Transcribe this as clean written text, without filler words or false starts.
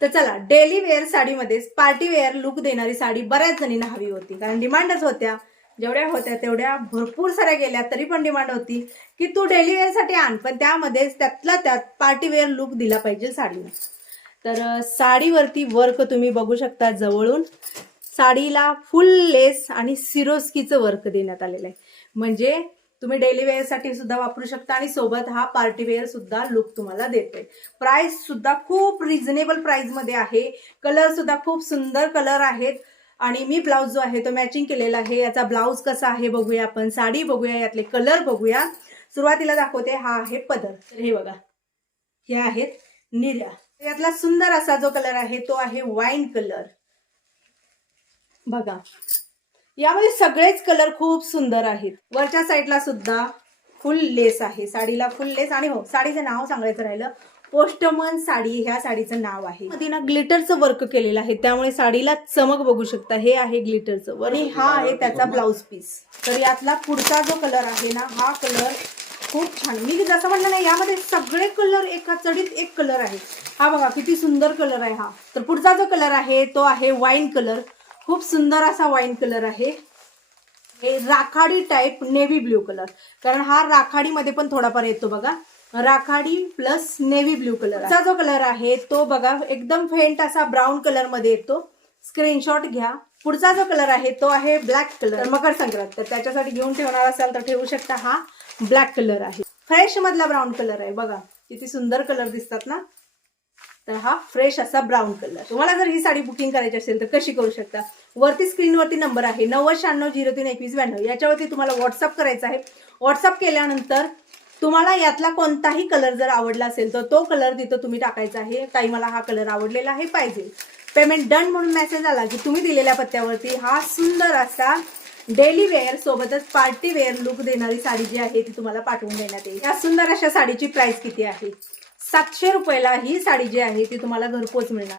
तर चला, daily wear साडीमध्ये पार्टी वेअर लुक देणारी साडी बऱ्याच जणींना हवी होती, कारण डिमांडच होत्या. जेवढ्या होत्या तेवढ्या भरपूर साऱ्या गेल्या, तरी पण डिमांड होती की तू डेली वेअर साठी आण, पण त्यामध्येच त्यातला त्यात पार्टी वेअर लुक दिला पाहिजे साडीला. तर साडीवरती वर्क तुम्ही बघू शकता जवळून. साडीला फुल लेस आणि सिरोस्कीचं वर्क देण्यात आलेलं आहे, म्हणजे तुम्ही डेली वेअर साठी सुद्धा वापरू शकता आणि सोबत हा पार्टी वेअर सुद्धा लुक तुम्हाला देतोय. प्राइस सुद्धा खूप रिझनेबल प्राइस मध्ये आहे. कलर सुद्धा खूप सुंदर कलर आहेत आणि मी ब्लाउज जो आहे तो मॅचिंग केलेला आहे. याचा ब्लाउज कसा आहे बघूया आपण, साडी बघूया, यातले कलर बघूया. सुरुवातीला दाखवते, हा आहे पदर. तर हे बघा, हे आहेत निर्या. यातला सुंदर असा जो कलर आहे तो आहे वाईन कलर. बघा, यामध्ये सगळेच कलर खूप सुंदर आहेत. वरच्या साईडला सुद्धा फुल लेस आहे, साडीला फुल लेस. आणि हो, साडीचं नाव सांगायचं राहिलं, पोस्टमन साडी ह्या साडीचं नाव आहे. मध्ये ना ग्लिटरचं वर्क केलेलं आहे, त्यामुळे साडीला चमक बघू शकता. हे आहे ग्लिटरचं वर्क आणि हा आहे त्याचा ब्लाउज पीस. तर यातला पुढचा जो कलर आहे ना, हा कलर खूप छान. मी जसं म्हणलं ना, यामध्ये सगळे कलर एका चढीत एक कलर आहे. हा बघा किती सुंदर कलर आहे हा. तर पुढचा जो कलर आहे तो आहे वाईन कलर. खूप सुंदर असा वाईन कलर आहे. हे राखाडी टाइप नेव्ही ब्ल्यू कलर, कारण हा राखाडीमध्ये पण थोडाफार येतो बघा. राखाडी प्लस नेव्ही ब्ल्यू कलर. चा जो कलर आहे तो बघा एकदम फेंट असा ब्राऊन कलर मध्ये येतो. स्क्रीनशॉट घ्या. पुढचा जो कलर आहे तो आहे ब्लॅक कलर. मकर संक्रांत, तर त्याच्यासाठी घेऊन ठेवणार असाल तर ठेवू शकता. हा ब्लॅक कलर आहे. फ्रेश मधला ब्राऊन कलर आहे. बघा किती सुंदर कलर दिसतात ना. तर हा फ्रेश असा ब्राऊन कलर. तुम्हाला जर ही साडी बुकिंग करायची असेल तर कशी करू शकता, वरती स्क्रीनवरती नंबर आहे 9096032192. याच्यावरती तुम्हाला व्हॉट्सअप करायचा आहे. व्हॉट्सअप केल्यानंतर तुम्हाला यातला कोणताही कलर जर आवडला असेल तर तो कलर तिथं तुम्ही टाकायचा आहे. ताई मला हा कलर आवडलेला आहे पाहिजे. पेमेंट डन म्हणून मेसेज आला की तुम्ही दिलेल्या पत्त्यावरती हा सुंदर असा डेली वेअर सोबतच पार्टी वेअर लुक देणारी साडी जी आहे ती तुम्हाला पाठवून देण्यात येईल. या सुंदर अशा साडीची प्राइस किती आहे? 700 रुपयाला ही साडी जी आहे ती तुम्हाला घरपोच मिळणार.